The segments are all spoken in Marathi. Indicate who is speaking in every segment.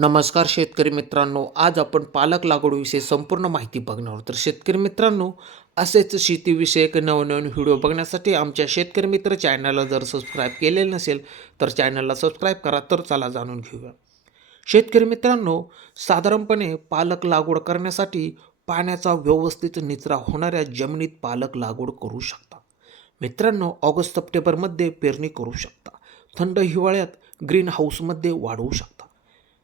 Speaker 1: नमस्कार शेतकरी मित्रांनो आज आपण पालक लागवडीविषयी संपूर्ण माहिती बघणार आहोत. तर शेतकरी मित्रांनो असेच शेतीविषयक नवनवीन व्हिडिओ बघण्यासाठी आमच्या शेतकरी मित्र चॅनलला जर सबस्क्राईब केलेलं नसेल तर चॅनलला सबस्क्राईब करा. तर चला जाणून घेऊया. शेतकरी मित्रांनो साधारणपणे पालक लागवड करण्यासाठी पाण्याचा व्यवस्थित निचरा होणाऱ्या जमिनीत पालक लागवड करू शकता. मित्रांनो ऑगस्ट सप्टेंबरमध्ये पेरणी करू शकता. थंड हिवाळ्यात ग्रीन हाऊसमध्ये वाढवू शकता.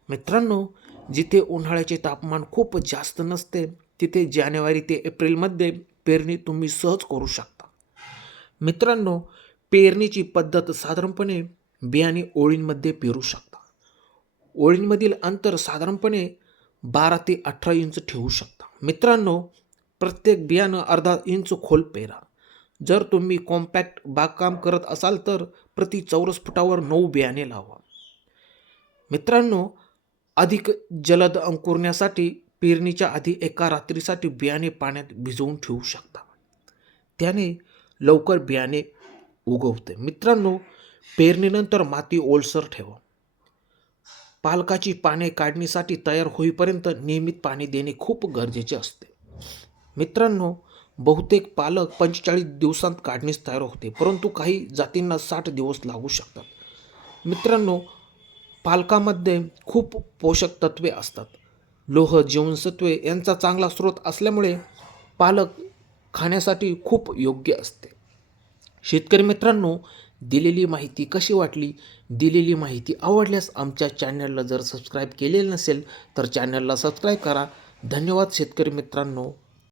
Speaker 1: मित्रांनो जिथे उन्हाळ्याचे तापमान खूप जास्त नसते तिथे जानेवारी ते एप्रिलमध्ये पेरणी तुम्ही सहज करू शकता. मित्रांनो पेरणीची पद्धत साधारणपणे बियाणे ओळींमध्ये पेरू शकता. ओळींमधील अंतर साधारणपणे बारा ते अठरा इंच ठेवू शकता. मित्रांनो प्रत्येक बियाणं अर्धा इंच खोल पेरा. जर तुम्ही कॉम्पॅक्ट बागकाम करत असाल तर प्रति चौरस फुटावर नऊ बियाणे लावा. मित्रांनो अधिक जलद अंकुरण्यासाठी पेरणीच्या आधी एका रात्रीसाठी बियाणे पाण्यात भिजवून ठेवू शकता. त्याने लवकर बियाणे उगवते. मित्रांनो पेरणीनंतर माती ओलसर ठेवा. पालकाची पाने काढणीसाठी तयार होईपर्यंत नियमित पाणी देणे खूप गरजेचे असते. मित्रांनो बहुतेक पालक पंचेचाळीस दिवसांत काढणीस तयार होते परंतु काही जातींना साठ दिवस लागू शकतात. मित्रांनो पालकामध्ये खूप पोषक तत्वे असतात. लोह जीवनसत्वे यांचा चांगला स्रोत असल्यामुळे पालक खाण्यासाठी खूप योग्य असते. शेतकरी मित्रांनो दिलेली माहिती कशी वाटली? दिलेली माहिती आवडल्यास आमच्या चॅनलला जर सबस्क्राईब केलेलं नसेल तर चॅनलला सबस्क्राईब करा. धन्यवाद शेतकरी मित्रांनो.